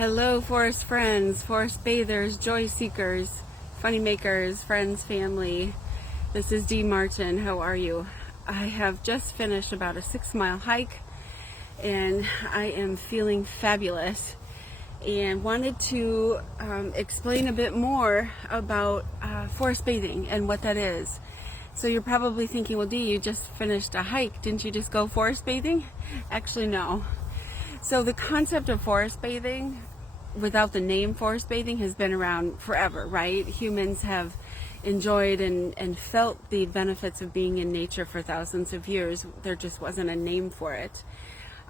Hello, forest friends, forest bathers, joy seekers, funny makers, friends, family. This is Dee Martin. How are you? I have just finished about a 6-mile hike and I am feeling fabulous and wanted to explain a bit more about forest bathing and what that is. So you're probably thinking, well, Dee, you just finished a hike. Didn't you just go forest bathing? Actually, no. So the concept of forest bathing, without the name forest bathing, has been around forever, right? Humans have enjoyed and felt the benefits of being in nature for thousands of years. There just wasn't a name for it.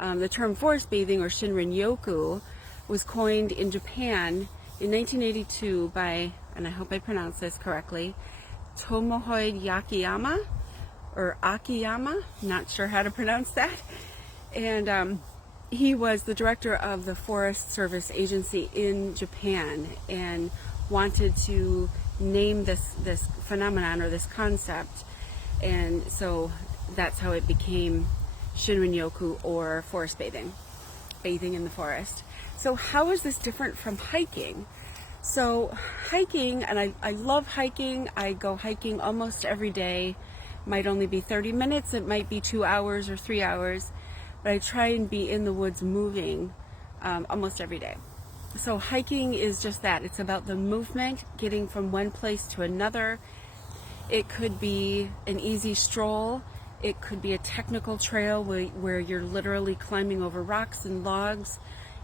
The term forest bathing, or Shinrin-yoku, was coined in Japan in 1982 by, and I hope I pronounce this correctly, Tomohide Yakiyama, or Akiyama, not sure how to pronounce that. And he was the director of the Forest Service Agency in Japan and wanted to name this phenomenon or this concept, and so that's how it became Shinrin-yoku, or forest bathing, bathing in the forest. So how is this different from hiking? So hiking, and I love hiking. I go hiking almost every day. Might only be 30 minutes, it might be 2 hours or 3 hours, but I try and be in the woods moving almost every day. So hiking is just that. It's about the movement, getting from one place to another. It could be an easy stroll. It could be a technical trail where you're literally climbing over rocks and logs.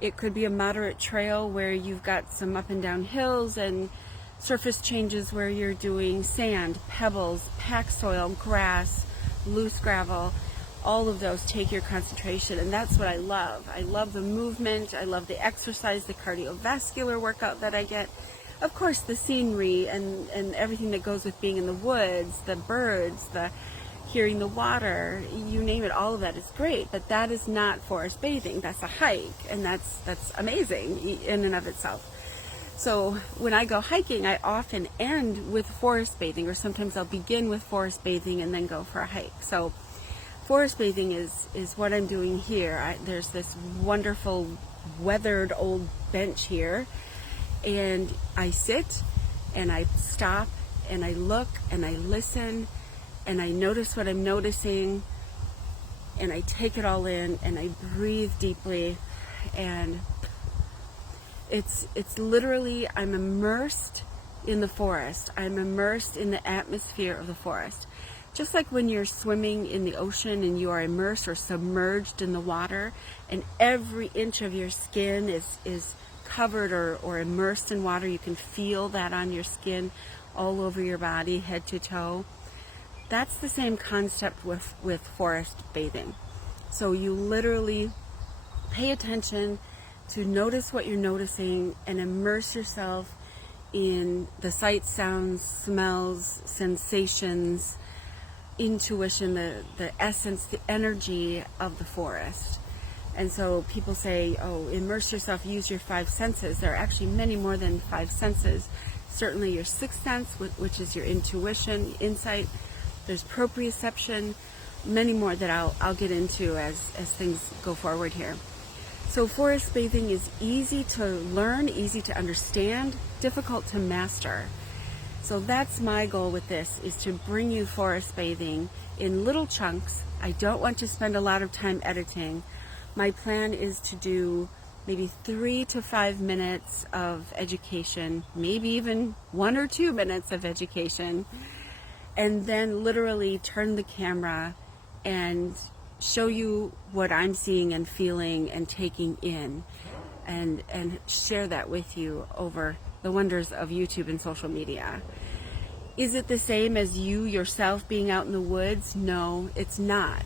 It could be a moderate trail where you've got some up and down hills and surface changes where you're doing sand, pebbles, packed soil, grass, loose gravel. All of those take your concentration, and that's what I love. I love the movement, I love the exercise, the cardiovascular workout that I get. Of course, the scenery and everything that goes with being in the woods, the birds, the hearing the water, you name it, all of that is great, but that is not forest bathing. That's a hike, and that's amazing in and of itself. So when I go hiking, I often end with forest bathing, or sometimes I'll begin with forest bathing and then go for a hike. So forest bathing is what I'm doing here. There's this wonderful weathered old bench here, and I sit and I stop and I look and I listen and I notice what I'm noticing, and I take it all in and I breathe deeply, and it's literally, I'm immersed in the forest. I'm immersed in the atmosphere of the forest. Just like when you're swimming in the ocean and you are immersed or submerged in the water, and every inch of your skin is covered or immersed in water. You can feel that on your skin, all over your body, head to toe. That's the same concept with forest bathing. So you literally pay attention to notice what you're noticing and immerse yourself in the sights, sounds, smells, sensations, intuition, the essence, the energy of the forest. And so people say, oh, immerse yourself, use your 5 senses. There are actually many more than 5 senses. Certainly your 6th sense, which is your intuition, insight. There's proprioception, many more that I'll get into as things go forward here. So forest bathing is easy to learn, easy to understand, difficult to master. So that's my goal with this, is to bring you forest bathing in little chunks. I don't want to spend a lot of time editing. My plan is to do maybe 3 to 5 minutes of education, maybe even 1 or 2 minutes of education, and then literally turn the camera and show you what I'm seeing and feeling and taking in, and share that with you over the wonders of YouTube and social media. Is it the same as you yourself being out in the woods? No, it's not.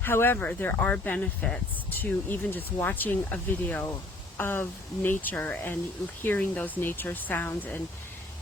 However, there are benefits to even just watching a video of nature and hearing those nature sounds and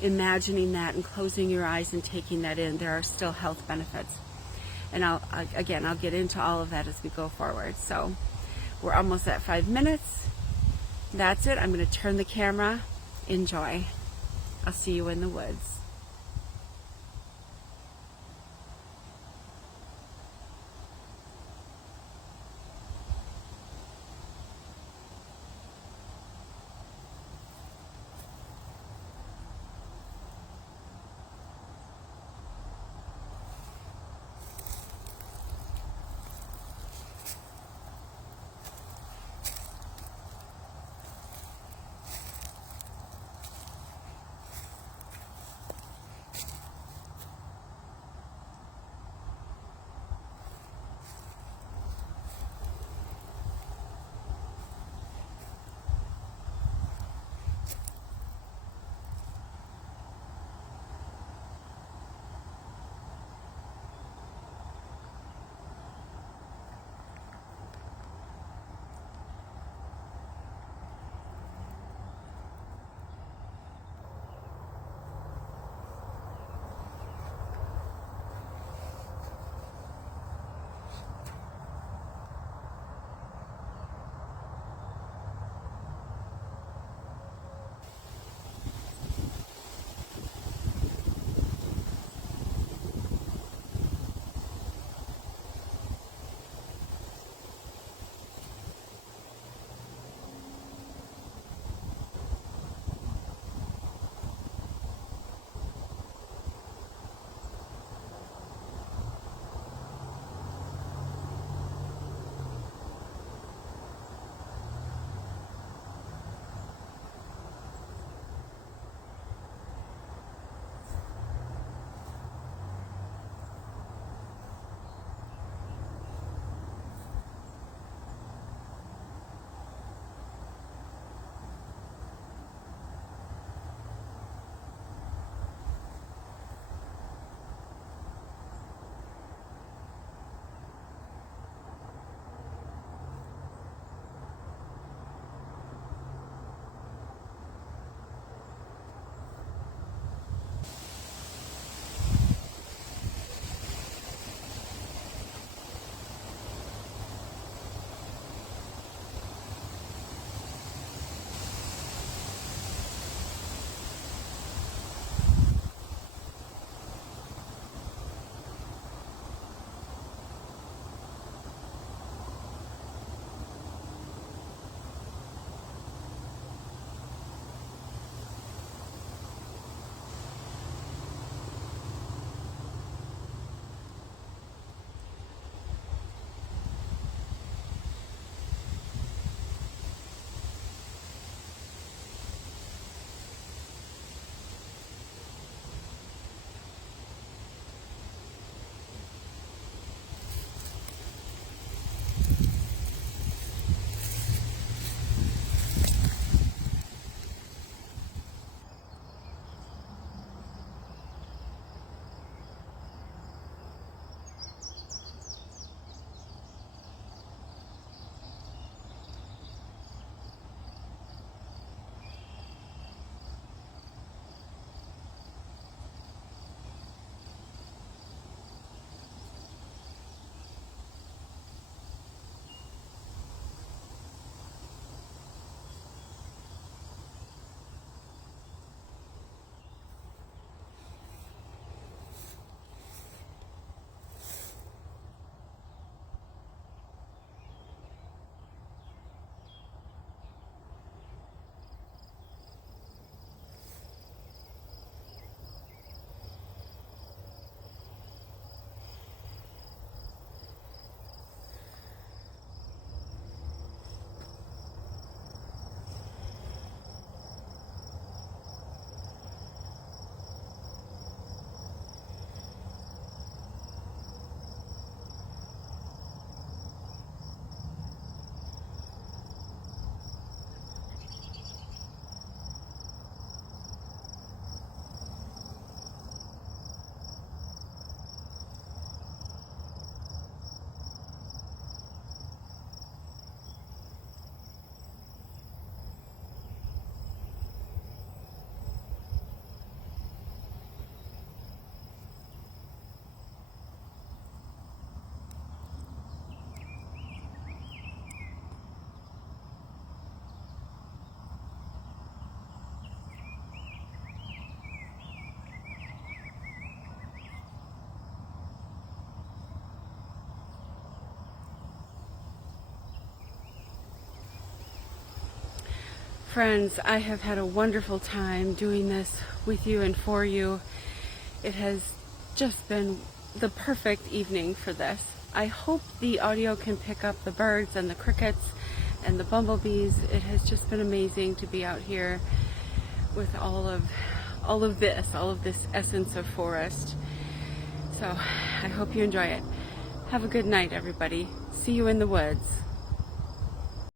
imagining that and closing your eyes and taking that in. There are still health benefits. And I'll get into all of that as we go forward. So we're almost at 5 minutes. That's it. I'm going to turn the camera. Enjoy. I'll see you in the woods. friends, I have had a wonderful time doing this with you and for you. It has just been the perfect evening for this. I hope the audio can pick up the birds and the crickets and the bumblebees. It has just been amazing to be out here with all of this essence of forest. So I hope you enjoy it. Have a good night, everybody. See you in the woods.